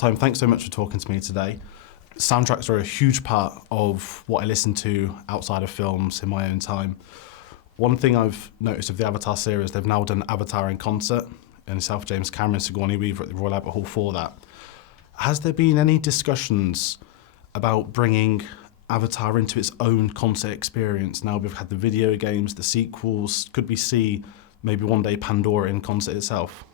Simon, thanks so much for talking to me today. Soundtracks are a huge part of what I listen to outside of films in my own time. One thing I've noticed of the Avatar series, they've now done Avatar in concert, and self James Cameron, Sigourney Weaver at the Royal Albert Hall for that. Has there been any discussions about bringing Avatar into its own concert experience? Now we've had the video games, the sequels, could we see maybe one day Pandora in concert itself?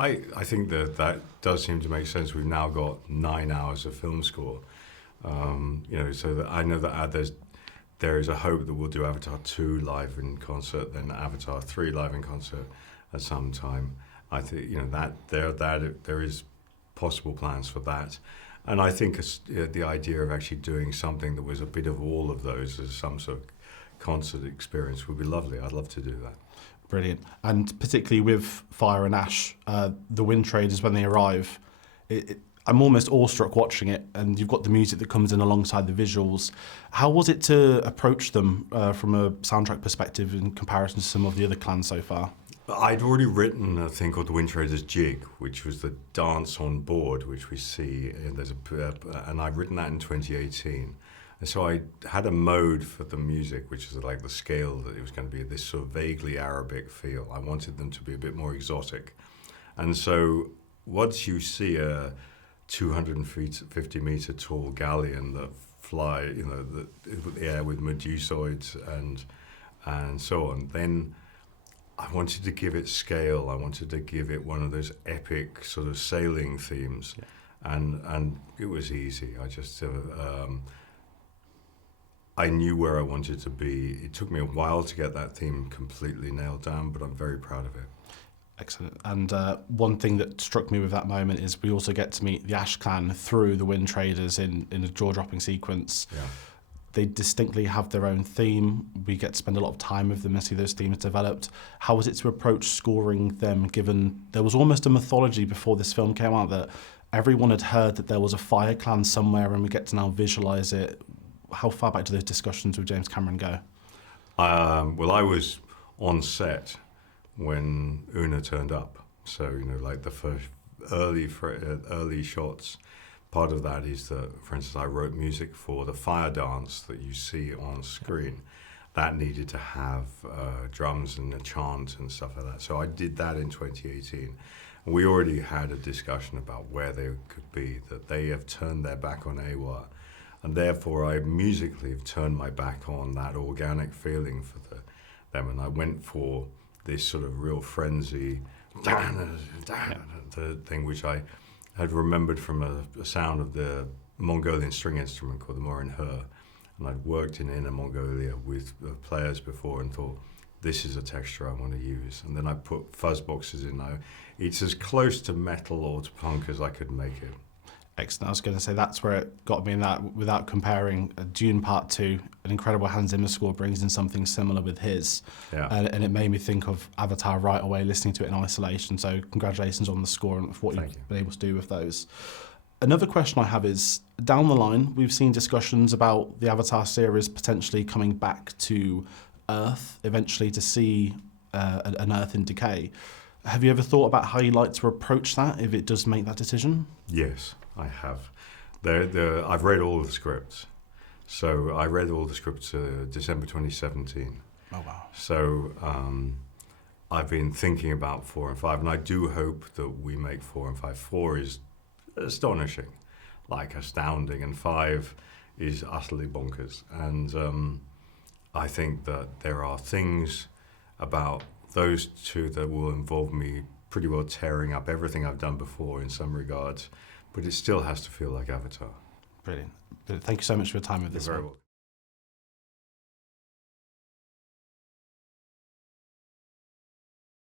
I think that does seem to make sense. We've now got 9 hours of film score. So that I know that there is a hope that we'll do Avatar 2 live in concert, then Avatar 3 live in concert at some time. I think that there is possible plans for that, and I think the idea of actually doing something that was a bit of all of those as some sort of concert experience would be lovely. I'd love to do that. Brilliant. And particularly with Fire and Ash, the Wind Traders, when they arrive, I'm almost awestruck watching it, and you've got the music that comes in alongside the visuals. How was it to approach them from a soundtrack perspective in comparison to some of the other clans so far? I'd already written a thing called the Wind Traders Jig, which was the dance on board, which we see, and I'd written that in 2018. And so I had a mode for the music, which is like the scale that it was going to be, this sort of vaguely Arabic feel. I wanted them to be a bit more exotic. And so once you see a 250 meter tall galleon that fly, the air with medusoids and so on, then I wanted to give it scale. I wanted to give it one of those epic sort of sailing themes, and it was easy. I knew where I wanted to be. It took me a while to get that theme completely nailed down, but I'm very proud of it. Excellent. And one thing that struck me with that moment is we also get to meet the Ash Clan through the Wind Traders in a jaw-dropping sequence. Yeah. They distinctly have their own theme. We get to spend a lot of time with them and see those themes developed. How was it to approach scoring them, given there was almost a mythology before this film came out that everyone had heard that there was a fire clan somewhere, and we get to now visualize it? How far back do those discussions with James Cameron go? Well, I was on set when Oona turned up. So, like the first early shots, part of that is that, for instance, I wrote music for the fire dance that you see on screen. That needed to have drums and a chant and stuff like that. So I did that in 2018. And we already had a discussion about where they could be, that they have turned their back on AWA. And therefore, I musically have turned my back on that organic feeling for them. And I went for this sort of real frenzy thing, which I had remembered from a sound of the Mongolian string instrument called the Morin Her. And I'd worked in Inner Mongolia with players before and thought, this is a texture I want to use. And then I put fuzz boxes in now. It's as close to metal or to punk as I could make it. Excellent. I was going to say that's where it got me in that, without comparing Dune Part 2, an incredible Hans Zimmer score brings in something similar with his. Yeah. And it made me think of Avatar right away, listening to it in isolation. So congratulations on the score and for what you've been able to do with those. Another question I have is, down the line, we've seen discussions about the Avatar series potentially coming back to Earth, eventually to see an Earth in decay. Have you ever thought about how you'd like to approach that if it does make that decision? Yes, I have. I've read all the scripts. So I read all the scripts December 2017. Oh, wow. So I've been thinking about 4 and 5, and I do hope that we make 4 and 5. 4 is astonishing, like astounding, and 5 is utterly bonkers. And I think that there are things about those two that will involve me pretty well tearing up everything I've done before in some regards, but it still has to feel like Avatar. Brilliant. Thank you so much for your time with this. You're very welcome.